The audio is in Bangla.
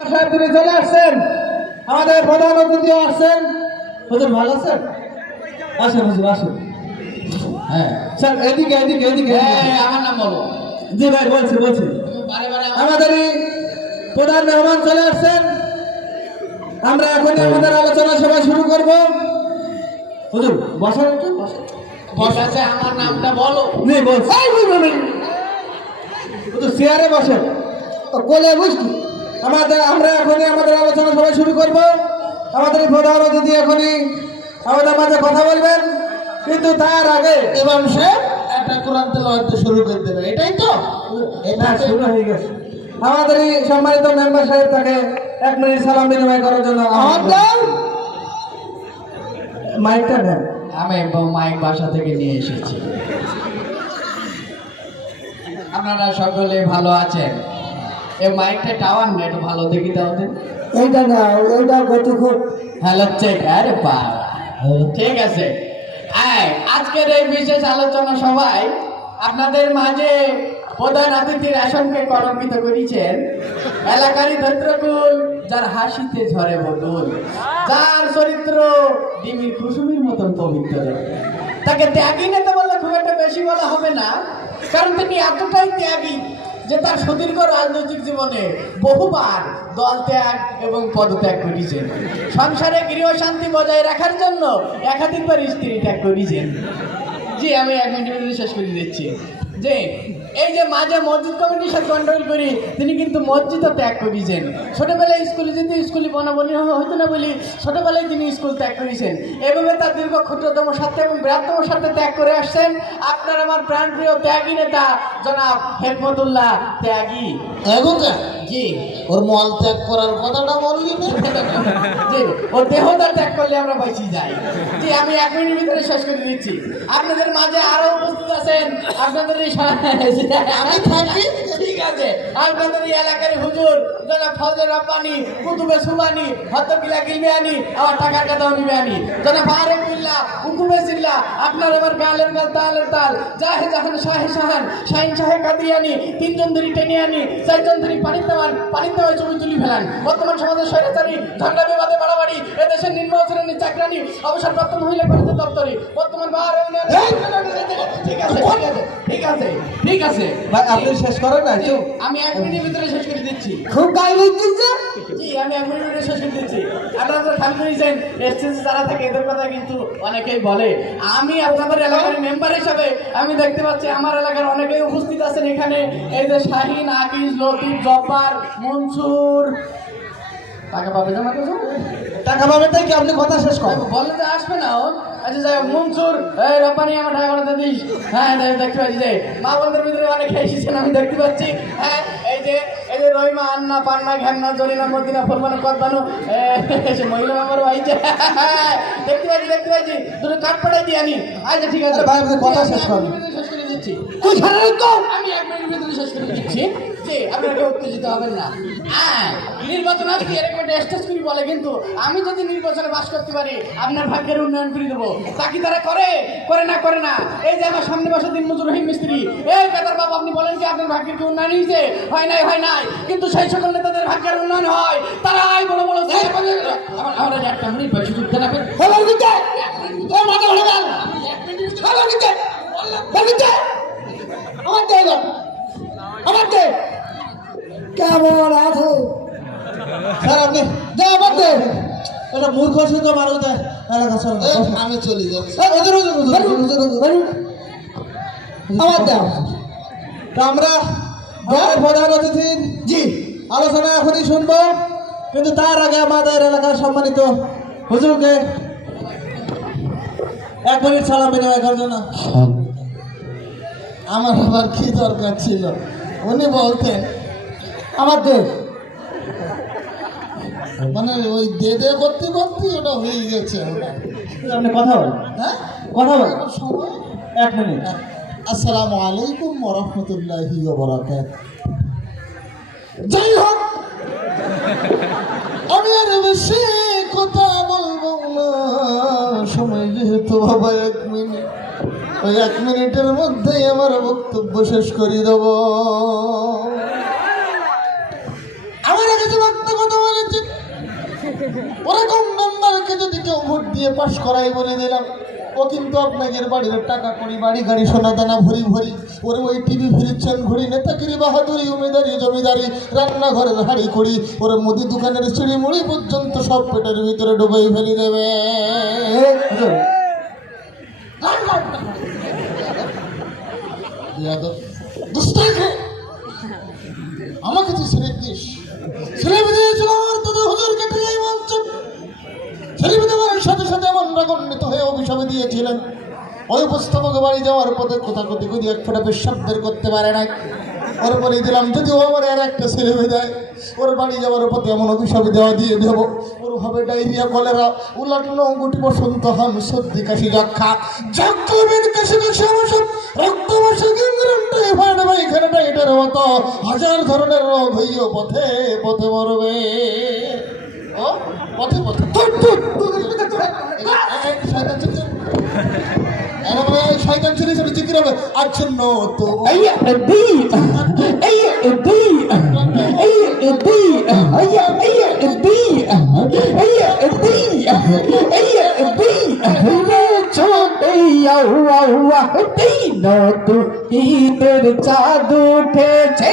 তিনি চলে আসছেন, আমাদের প্রধান অতিথি আসছেন। হুজুর ভালো আছেন? আসেন হুজুর আসুন। হ্যাঁ স্যার, এদিকে এদিকে এদিকে। আমার নাম বলো। জি ভাই, বলছি বলছি। আমাদের এই প্রধান মেহমান চলে আসছেন। আমরা এখনই আমাদের আলোচনা সভা শুরু করব। হুজুর বসেন একটু, বসেন। বসাছে, আমার নামটা বলো। জি বলছি। হুজুর চেয়ারে বসেন, কোলে বসি। আমরা এখনই আমাদের আলোচনা সভা শুরু করব। আমাদের প্রধান অতিথি এখনই আমাদের মাঝে কথা বলবেন, কিন্তু তার আগে ইমাম সাহেব একটা কোরআন তেলাওয়াত শুরু করে দেবে, এটাই তো? এটা শুরু হয়ে গেছে। আমাদের এই সম্মানিত মেম্বার সাহেব তাকে 1 মিনিট সালাম বিনিময় করার জন্য মাইকটা নেন। আমি মাইক বাসা থেকে নিয়ে এসেছি। আপনারা সকলে ভালো আছেন? এই মাইকটা টাওয়ার না, একটু ভালো দেখি দাও দেন। এইটা না, ওইটা গতি খুব। Hello check. আরে বাবা, ঠিক আছে। আজকের এই বিশেষ আলোচনা সভায় আপনাদের মাঝে প্রধান অতিথি রেশনকে কলঙ্কিত করেছেন এলাকারই ধৈর্যকুল, যার হাসিতে ঝরে বদল, যার চরিত্র ডিমির কুসুমির মতন পবিত্র। তাকে ত্যাগী নেতা বললে খুব একটা বেশি বলা হবে না, কারণ তিনি এতটাই ত্যাগী যে তার সুদীর্ঘ রাজনৈতিক জীবনে বহুবার দল ত্যাগ এবং পদত্যাগ করেছেন। সংসারে গৃহ শান্তি বজায় রাখার জন্য একাধিকবার স্ত্রী ত্যাগ করেছেন। জি, আমি 1 মিনিট শেষ করে দিচ্ছি। যে এই যে মাঝে মসজিদ কমিটির সাথে গন্ডগোল করি, তিনি কিন্তু মসজিদও ত্যাগ করেছেন। ছোটবেলায় স্কুলে যেতে স্কুলে বনাবনি হতো না বলি ছোটবেলায় তিনি স্কুল ত্যাগ করেছেন। এভাবে তার দীর্ঘ ক্ষুদ্রতম স্বার্থে এবং বৃহত্তম স্বার্থে ত্যাগ করে আসছেন আপনার আমার প্রাণপ্রিয় ত্যাগী নেতা জনাব হেকমতুল্লাহ ত্যাগী। জি, ওর মল ত্যাগ করার কথাটা বললি না? জি, ওর দেহটা ত্যাগ করলে আমরা বেঁচে যাই। জি, আমি 1 মিনিটের ভিতরে শেষ করে দিচ্ছি। আপনাদের মাঝে আরো উপস্থিত আছেন আপনাদের এই আমি থাকি। ঠিক আছে, আপনাদের এই এলাকার হুজুর জনাব ফজলে রব্বানি, কুতুবে সুবানি, হতকিলা গিলবিয়ানি, আমার টাকার কাদাও নিবেয়ানি, জনাব ফারুক বিল্লাহ, হুকুমে সিল্লাহ, আপনার এবার গালের গাল তালের তাল, জাহে জাহান শাহে শাহান, শাহিন শাহে কাদিয়ানি, 3 জন ধরি টেনিয়ানি, 4 জন ধরি পানির দেওয়ায় ছবি তুলি ফেলান। বর্তমান সমাজের স্বৈরাচারী ঝান্ডা বিবাদে বাড়াবাড়ি, এদেশের নিম্ন শ্রেণীর চাকরানি, অবসরপ্রাপ্ত মহিলা পরিষদ দপ্তরে বর্তমান বার ঠিক আছে ঠিক আছে ঠিক আছে ঠিক আছে ভাই আপনি শেষ করেন না? আমি 1 মিনিটের ভিতরে শেষ করে দিচ্ছি। খুব গাই দিচ্ছে। জি, আমি 1 মিনিটের ভিতরে শেষ করে দিচ্ছি। আপনারা তো খেয়াল করেছেন এসএসসি যারা থাকে এদের কথা কিন্তু অনেকেই বলে। আমি আপনাদের এলাকার মেম্বার হিসাবে আমি দেখতে পাচ্ছি আমার এলাকার অনেকেই উপস্থিত আছেন এখানে। এই যে শাহিন, আকিজ, লতিফ, জব্বার, মনসুর। টাকা পাবে জানা তো? টাকা পাবে তাই কি? আপনি কথা শেষ করেন। বলে যে আসবে না ও। আচ্ছা যাই হোক, মনসুর, এই রব্বানি আমার টাকা বাড়াতে দিস। হ্যাঁ দেখতে পাচ্ছি যে মা বোনদের ভিতরে অনেকে এসেছেন আমি দেখতে পাচ্ছি। হ্যাঁ এই যে রহিমা, আন্না, পান্না, ঘ্যান্না, জরিনা, মদিনা, ফরমানা, কদবানু, সে মহিলা মেম্বার হয়েছে। দেখতে পাচ্ছি দুটো কাঠ পাঠাই দিয়ে আনি। আচ্ছা ঠিক আছে ভাই আপনি কথা শেষ করেন। শেষ করে দিচ্ছি। আমি 1 মিনিটের ভিতরে শেষ করে দিচ্ছি। জি, আপনাকে উত্তেজিত হবেন না। নির্বাচন আসলে এরকম একটা স্টেজ করি বলে, কিন্তু আমি যদি নির্বাচনে বাস করতে পারি আপনার ভাগ্যের উন্নয়ন করে দেবো। তা কি তারা করে না? এই যে আমার সামনে বসে দিনমজুর রহিম মিস্ত্রি, এই বেতার বাবা, আপনি বলেন কি আপনার ভাগ্যের কি উন্নয়ন হয়েছে? হয় নাই। কিন্তু সেই সকল নেতাদের ভাগ্যের উন্নয়ন হয়, তারা বড় আমরা 1 মিনিট বেশি যুদ্ধ না পেরে কেমন আছো স্যার? আপনি এটা মূর্খ শুদ্ধ মানুষ দেয়। আমি চলে যাচ্ছি। আমার দাও। তো আমরা প্রধান অতিথির জি আলোচনা এখনই শুনবো, কিন্তু তার আগে আমাদের এলাকার সম্মানিত হুজুরকে 1 মিনিট সালাম বিনিময় করার জন্য। আমার আবার কি দরকার ছিল? উনি বলতেন আমার দেশ মানে ওই দে করতে ওটা হয়ে গেছে। আপনি কথা বলেন। হ্যাঁ, কথা বলেন। সময় 1 মিনিট। আসসালামু আলাইকুম ওয়া রাহমাতুল্লাহি ওয়া বারাকাতুহু। যাই হোক, আমি আর বেশি কথা বলবো না, সময় যেহেতু বাবা 1 মিনিট, ওই 1 মিনিটের মধ্যেই আমার বক্তব্য শেষ করে দেব। আমার কাছে বক্তব্য দিয়ে পাশ করাই বলে দিলাম। ও কিন্তু আপনাকে বাড়ির টাকা করি বাড়ি গাড়ি সোনা দানা ভরি ভরি ওর ওই টিভি ফিরিচ্ছেন ঘুরি নেতাগিরি বাহাদুরি উমেদারি জমিদারি রান্নাঘরের হাড়ি করি ওর মুদি দোকানের চিড়ি মুড়ি পর্যন্ত সব পেটের ভিতরে ডুবাই ফেলে দেবে। হুজুর, দুষ্টাকে আমাকে তুই ছেড়ে দিস ছেড়ে দিয়েছিল আমার তোদের হুজুরকে তুই বলছেন ছেড়ে দেওয়ার সাথে সাথে আমার রাগান্বিত হয়ে অভিশাপে দিয়েছিলেন। ওই উপস্থাপক বাড়ি যাওয়ার পথে কোথাকতি করি এক ফোঁটা পেশাব বের করতে পারে নাই। ওর বলে দিলাম যদি ও আমার আর একটা ছেলে হয়ে যায় ওর বাড়ি যাওয়ার পথে এমন অভিশাপ দেওয়া দিয়ে দেব ওর হবে ডায়রিয়া কলেরা উলাটন গুটি বসন্ত হাম সর্দি কাশি যক্ষা যক্ষের কাশি কাশি আমার সব রক্ত বসে এখানেটা এটার মতো হাজার ধরনের রোগ হইও পথে পথে মরবে। ও পথে পথে শয়তান ছেলে ছেলে জিকির হবে আচ্ছন্ন তো ঈদের চাঁদ উঠেছে